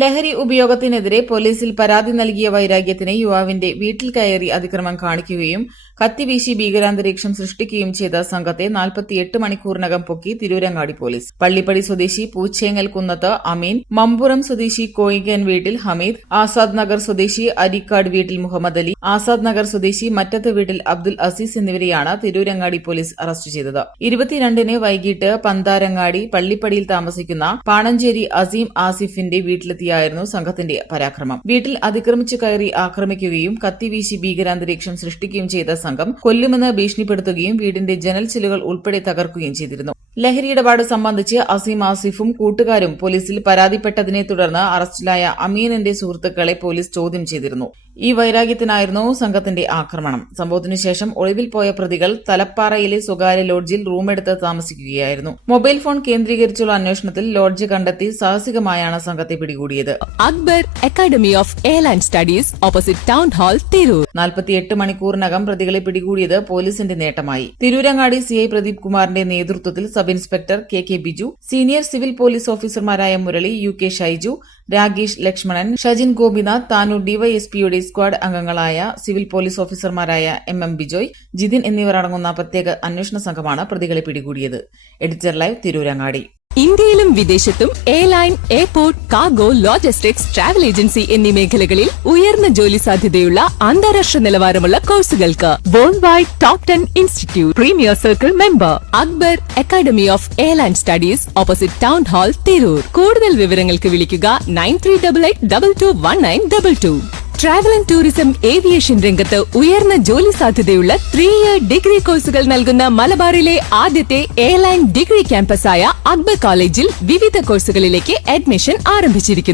ലഹരി ഉപയോഗത്തിനെതിരെ പോലീസിൽ പരാതി നൽകിയ വൈരാഗ്യത്തിന് യുവാവിന്റെ വീട്ടിൽ കയറി അതിക്രമം കാണിക്കുകയും കത്തിവീശി ഭീകരാന്തരീക്ഷം സൃഷ്ടിക്കുകയും ചെയ്ത സംഘത്തെ 48 മണിക്കൂറിനകം പൊക്കി തിരൂരങ്ങാടി പോലീസ്. പള്ളിപ്പടി സ്വദേശി പൂച്ചേങ്ങൽ കുന്നത്ത് അമീൻ, മമ്പുറം സ്വദേശി കോയിക്കൻ വീട്ടിൽ ഹമീദ്, ആസാദ് നഗർ സ്വദേശി അരിക്കാട് വീട്ടിൽ മുഹമ്മദ് അലി, ആസാദ് നഗർ സ്വദേശി മറ്റത്ത് വീട്ടിൽ അബ്ദുൽ അസീസ് എന്നിവരെയാണ് തിരൂരങ്ങാടി പോലീസ് അറസ്റ്റ് ചെയ്തത്. 22-ന് വൈകിട്ട് പന്താരങ്ങാടി പള്ളിപ്പടിയിൽ താമസിക്കുന്ന പാണഞ്ചേരി അസീം ആസിഫിന്റെ വീട്ടിലെത്തിയായിരുന്നു സംഘത്തിന്റെ പരാക്രമം. വീട്ടിൽ അതിക്രമിച്ചു കയറി ആക്രമിക്കുകയും കത്തിവീശി ഭീകരാന്തരീക്ഷം സൃഷ്ടിക്കുകയും ചെയ്ത സംഘം കൊല്ലുമെന്ന് ഭീഷണിപ്പെടുത്തുകയും വീടിന്റെ ജനൽ ചില്ലുകൾ ഉൾപ്പെടെ തകർക്കുകയും ചെയ്തിരുന്നു. ലഹരിയിടപാട് സംബന്ധിച്ച് അസീം ആസിഫും കൂട്ടുകാരും പോലീസിൽ പരാതിപ്പെട്ടതിനെ തുടർന്ന് അറസ്റ്റിലായ അമീനിന്റെ സുഹൃത്തുക്കളെ പോലീസ് ചോദ്യം ചെയ്തിരുന്നു. ഈ വൈരാഗ്യത്തിനായിരുന്നു സംഘത്തിന്റെ ആക്രമണം. സംഭവത്തിനു ശേഷം ഒളിവിൽ പോയ പ്രതികൾ തലപ്പാറയിലെ സ്വകാര്യ ലോഡ്ജിൽ റൂമെടുത്ത് താമസിക്കുകയായിരുന്നു. മൊബൈൽ ഫോൺ കേന്ദ്രീകരിച്ചുള്ള അന്വേഷണത്തിൽ ലോഡ്ജ് കണ്ടെത്തി സാഹസികമായാണ് സംഘത്തെ പിടികൂടിയത്. Akbar academy of airline studies opposite town hall Tirur. 48 മണിക്കൂറിനകം പ്രതികളെ പിടികൂടിയത് പോലീസിന്റെ നേട്ടമായി. തിരൂരങ്ങാടി സിഐ പ്രദീപ് കുമാറിന്റെ നേതൃത്വത്തിൽ sub inspector K Biju, senior civil police ഓഫീസർമാരായ മുരളി, UK ഷൈജു, രാഗേഷ് ലക്ഷ്മണൻ, ഷജിൻ ഗോപിനാഥ്, താനൂർ ഡിവൈഎസ്പിയുടെ സ്ക്വാഡ് അംഗങ്ങളായ സിവിൽ പോലീസ് ഓഫീസർമാരായ MM ബിജോയ്, ജിതിൻ എന്നിവർ അടങ്ങുന്ന പ്രത്യേക അന്വേഷണ സംഘമാണ് പ്രതികളെ പിടികൂടിയത്. Editor live, Tirurangadi. ഇന്ത്യയിലും വിദേശത്തും airline, airport, cargo, logistics, travel agency എന്നീ മേഖലകളിൽ ഉയർന്ന ജോലി സാധ്യതയുള്ള അന്താരാഷ്ട്ര നിലവാരമുള്ള കോഴ്സുകൾക്ക് world wide top 10 institute premier circle member Akbar academy of airline studies opposite town hall Tirur. കൂടുതൽ വിവരങ്ങൾക്ക് വിളിക്കുക 9388221922. ട്രാവൽ ആൻഡ് ടൂറിസം ഏവിയേഷൻ രംഗത്ത് ഉയർന്ന ജോലി സാധ്യതയുള്ള 3-year ഡിഗ്രി കോഴ്സുകൾ നൽകുന്ന മലബാറിലെ ആദ്യത്തെ എയർലൈൻ ഡിഗ്രി ക്യാമ്പസായ അക്ബർ കോളേജിൽ വിവിധ കോഴ്സുകളിലേക്ക് അഡ്മിഷൻ ആരംഭിച്ചിരിക്കുന്നു.